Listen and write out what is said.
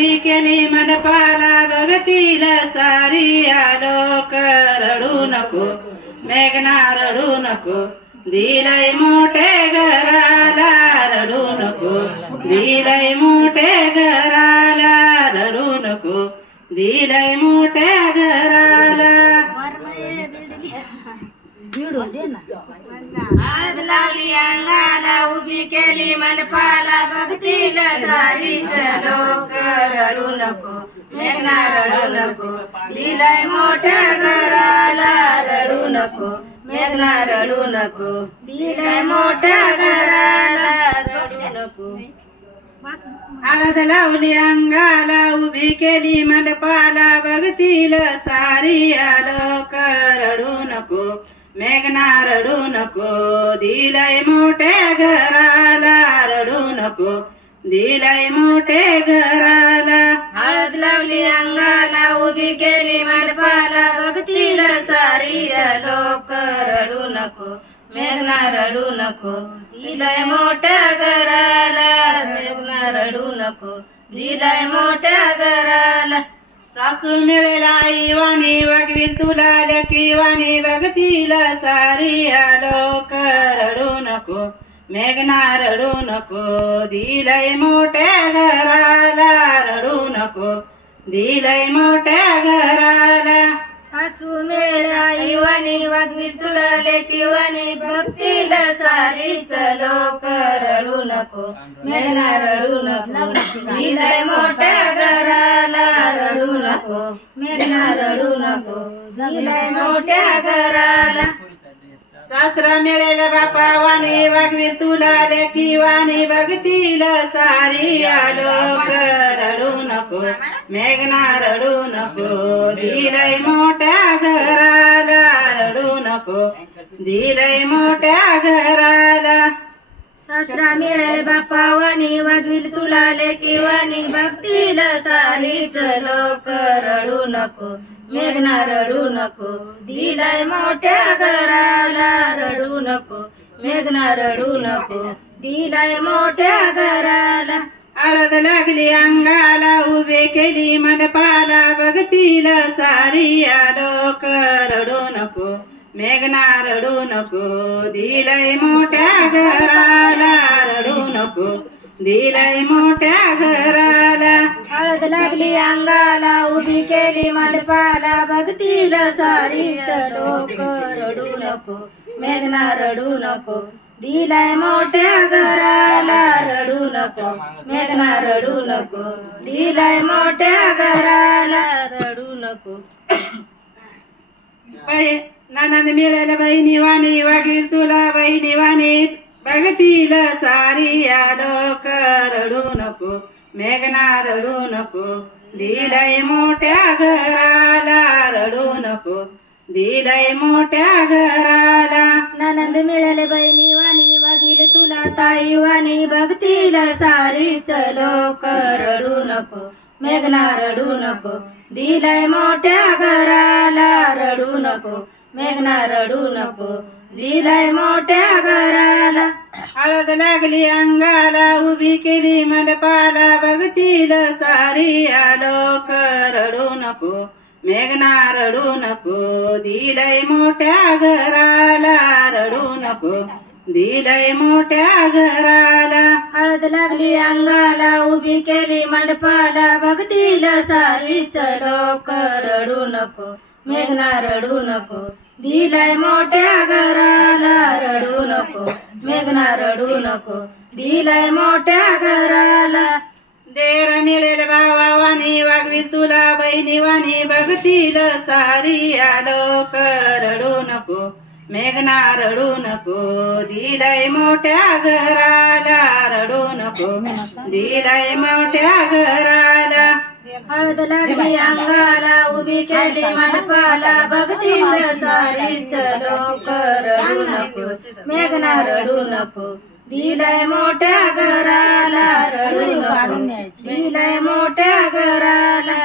उभी केली मंडपाला बघतील सारी आलोक. रडू नको मेघना रडू नको. दिलय मोठे घराला रडू नको. दिलय मोठे घराला रडू नको. दिलय मोठ्या घराला. लावली अंगाला उभी केली मंडपाला बघतील सारीच लोक रडू नको मेघना रडू नको. दिलय मोठ्या घराला रडू नको मेघना रडू नको. दिलय मोठ्या घराला रडू नको. हळद लावली अंगाला उभी केली मंडपाला बघतील सारी आलोक रडू नको. मेघना रडू नको दिलय मोठ्या घराला. रडू नको दिलय मोठे घराला. हळद लावली अंगाला उभी केली मंडपाला बघतील सारी लोक. रडू नको मेघना रडू नको दिलय मोठ्या घराला. मेघना रडू नको दिलय मोठ्या घराला. सासू मिळेल आई वाणी वागवी तुला लकी वाणी. बघतील सारी आलोक रडू नको मेघना रडू नको. दिलय मोठ्या घराला रडू नको. दिलय मोठ्या घरा वाणी वागवील तुला लेकी वाणी. बघतील सारीच लोक रडू नको. मेना रडू नको. दिलय मोठ्या घराला रडू नको. मेना रडू नको. दिलय मोठ्या घराला. सासरा मिळेल बापा वाणी वागवी तुला लेकी वाणी. बघतील सारी आलोक रडू नको. मेघना रडू नको. दिलय मोठ्या घर दिलय मोठ्या घराला. सासरा मिळेल बापा वाणी वागवील तुला लेकी वाणी बघतील सारीच लोक रडू नको मेघना रडू नको. दिलाय मोठ्या घराला रडू नको मेघना रडू नको. दिलाय मोठ्या घराला. हळद लागली अंगाला उभे केली मंडपाला बघतील सारी आलोक रडू नको. मेघना रडू नको दिलय मोठ्या घराला रडू नको दिलय मोठ्या घराला. हळद लागली अंगाला उभी केली मंडपाला बघतील सारीच लोक रडू नको मेघना रडू नको दिलाय मोठ्या घराला रडू नको मेघना रडू नको दिलाय मोठ्या घराला रडू नको. ननंद मिळेल बहिणी वाणी वागील तुला बहिणी वाणी. बघतील सारी आलोक रडू नको मेघना रडू नको. दिलय मोठ्या घराला रडू नको दिलय मोठ्या घराला. ननंद मिळाले बहिणी वाणी वागविले तुला ताई वाणी. बघतील सारीच लोक रडू नको मेघना रडू नको. दिलय मोठ्या घराला रडू नको मेघना रडू नको. दिलय मोठ्या घराला. हळद लागली अंगाला उभी केली मंडपाला बघतील सारी आलोक रडू नको. मेघना रडू नको. दिलय मोठ्या घराला रडू नको. दिलय मोठ्या घराला. हळद लागली अंगाला उभी केली मंडपाला बघतील सारीच लोक रडू नको. मेघना रडू नको. दिलाय मोठ्या घराला रडू नको. मेघना रडू नको. दिलाय मोठ्या घराला. देर मिळेल भावा वागवी तुला बहिणी वाणी. बघतील सारी आलोक. रडू नको. मेघना रडू नको. दिलय मोठ्या घराला रडू नको. दिलय मोठ्या घराला हळद लागली अंगाला उभी केली मंडपाला बघतील सारीच लोक रडू नको मेघना रडू नको. दिलाय मोठ्या घराला रडू नको. दिलाय मोठ्या घराला